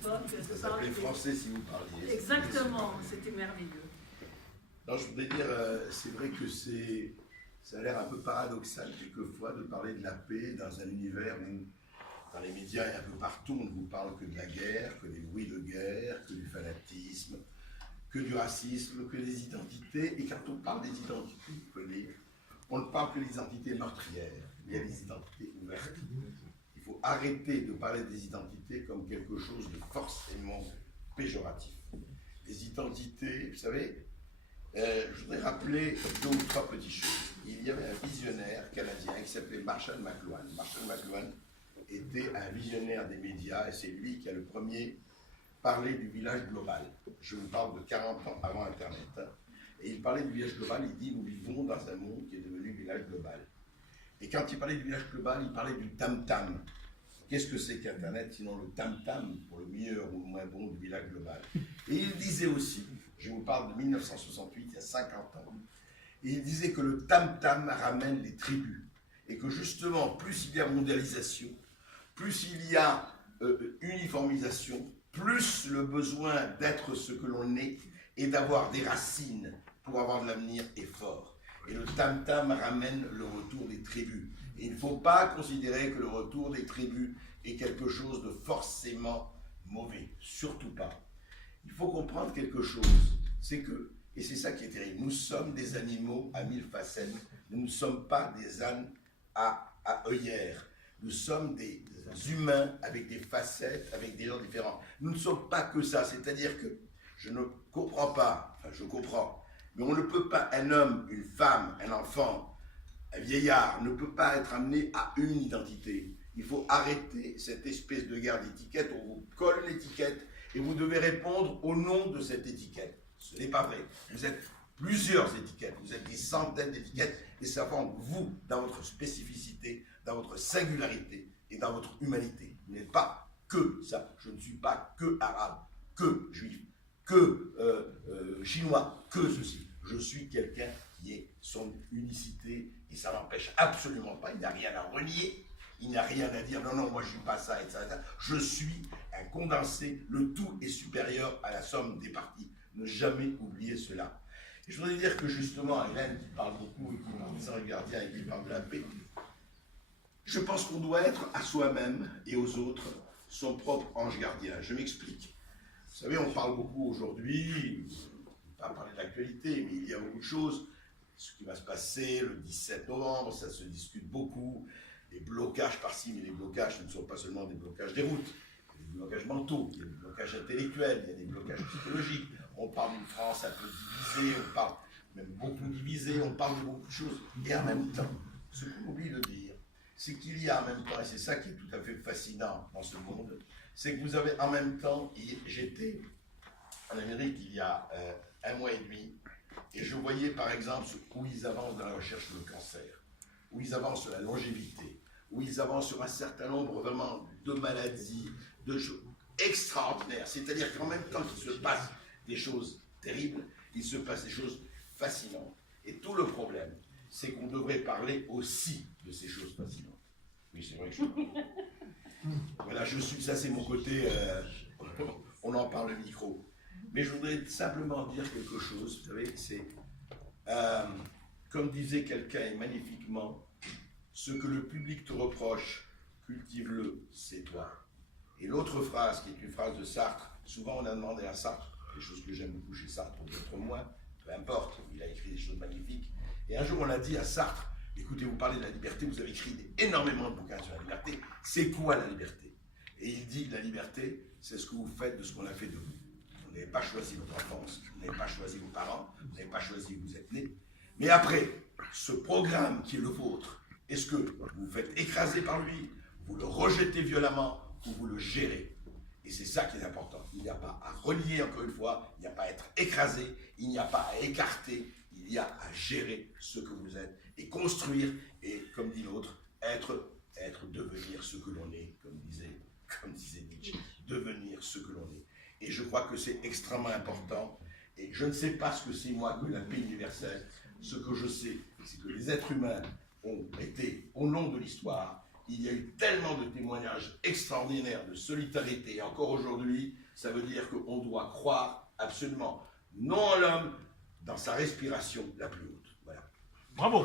l'époque. Ça s'appelait Français si vous parliez. Exactement, c'était merveilleux. Non, je voudrais dire, c'est vrai que ça a l'air un peu paradoxal quelquefois de parler de la paix dans un univers où, dans les médias et un peu partout, on ne vous parle que de la guerre, que des bruits de guerre, que du fanatisme, que du racisme, que des identités. Et quand on parle des identités, vous voyez, on ne parle que des identités meurtrières, il y a des identités ouvertes. Il faut arrêter de parler des identités comme quelque chose de forcément péjoratif. Les identités, vous savez, je voudrais rappeler deux ou trois petites choses. Il y avait un visionnaire canadien qui s'appelait Marshall McLuhan. Marshall McLuhan était un visionnaire des médias et c'est lui qui a le premier parlé du village global. Je vous parle de 40 ans avant Internet. Et il parlait du village global, il dit nous vivons dans un monde qui est devenu village global. Et quand il parlait du village global, il parlait du tam-tam. Qu'est-ce que c'est qu'Internet, sinon le tam-tam, pour le meilleur ou le moins bon, du village global. Et il disait aussi, je vous parle de 1968, il y a 50 ans, et il disait que le tam-tam ramène les tribus. Et que justement, plus il y a mondialisation, plus il y a uniformisation, plus le besoin d'être ce que l'on est et d'avoir des racines pour avoir de l'avenir est fort. Et le tam-tam ramène le retour des tribus. Et il ne faut pas considérer que le retour des tribus est quelque chose de forcément mauvais. Surtout pas. Il faut comprendre quelque chose. C'est que, et c'est ça qui est terrible, nous sommes des animaux à 1000 facettes. Nous ne sommes pas des ânes à œillères. Nous sommes des humains avec des facettes, avec des gens différents. Nous ne sommes pas que ça. C'est-à-dire que je ne comprends pas, enfin je comprends, mais on ne peut pas, un homme, une femme, un enfant, un vieillard, ne peut pas être amené à une identité. Il faut arrêter cette espèce de guerre d'étiquette. On vous colle une étiquette et vous devez répondre au nom de cette étiquette. Ce n'est pas vrai. Vous êtes plusieurs étiquettes, vous êtes des centaines d'étiquettes et ça rend vous, dans votre spécificité, dans votre singularité et dans votre humanité. Vous n'êtes pas que ça. Je ne suis pas que arabe, que juif, que chinois, que ceci. Je suis quelqu'un qui est son unicité et ça n'empêche absolument pas, il n'y a rien à relier, il n'y a rien à dire, non, non, moi je ne suis pas ça, etc. Je suis un condensé, le tout est supérieur à la somme des parties. Ne jamais oublier cela. Et je voudrais dire que justement, Hélène qui parle beaucoup et qui parle des anges gardiens et qui parle de la paix, je pense qu'on doit être à soi-même et aux autres son propre ange gardien. Je m'explique. Vous savez, on parle beaucoup aujourd'hui, on va pas parler de l'actualité, mais il y a beaucoup de choses. Ce qui va se passer le 17 novembre, ça se discute beaucoup. Les blocages par-ci, mais les blocages ne sont pas seulement des blocages des routes. Il y a des blocages mentaux, il y a des blocages intellectuels, il y a des blocages psychologiques. On parle d'une France un peu divisée, on parle même beaucoup divisée, on parle de beaucoup de choses. Et en même temps, ce qu'on oublie de dire, c'est qu'il y a en même temps, et c'est ça qui est tout à fait fascinant dans ce monde, c'est que vous avez en même temps, j'étais en Amérique il y a un mois et demi, et je voyais par exemple où ils avancent dans la recherche sur le cancer, où ils avancent sur la longévité, où ils avancent sur un certain nombre vraiment de maladies, de choses extraordinaires. C'est-à-dire qu'en même temps qu'il se passe des choses terribles, il se passe des choses fascinantes. Et tout le problème, c'est qu'on devrait parler aussi de ces choses fascinantes. Oui, c'est vrai que je parle. Voilà, ça c'est mon côté, on en parle le micro. Mais je voudrais simplement dire quelque chose, vous savez, c'est, comme disait quelqu'un magnifiquement, ce que le public te reproche, cultive-le, c'est toi. Et l'autre phrase, qui est une phrase de Sartre, souvent on a demandé à Sartre, des choses que j'aime beaucoup chez Sartre, peut-être moins, peu importe, il a écrit des choses magnifiques. Et un jour on a dit à Sartre, écoutez, vous parlez de la liberté, vous avez écrit énormément de bouquins sur la liberté, c'est quoi la liberté? Et il dit, la liberté, c'est ce que vous faites de ce qu'on a fait de vous. Vous n'avez pas choisi votre enfance, vous n'avez pas choisi vos parents, vous n'avez pas choisi où vous êtes né. Mais après, ce programme qui est le vôtre, est-ce que vous vous faites écraser par lui, vous le rejetez violemment ou vous le gérez? Et c'est ça qui est important. Il n'y a pas à relier, encore une fois, il n'y a pas à être écrasé, il n'y a pas à écarter, il y a à gérer ce que vous êtes et construire, et comme dit l'autre, devenir ce que l'on est, comme disait Nietzsche, devenir ce que l'on est. Et je crois que c'est extrêmement important. Et je ne sais pas ce que c'est, moi, que la paix universelle. Ce que je sais, c'est que les êtres humains ont été, au long de l'histoire, il y a eu tellement de témoignages extraordinaires de solidarité. Et encore aujourd'hui, ça veut dire qu'on doit croire absolument, non en l'homme, dans sa respiration la plus haute. Voilà. Bravo.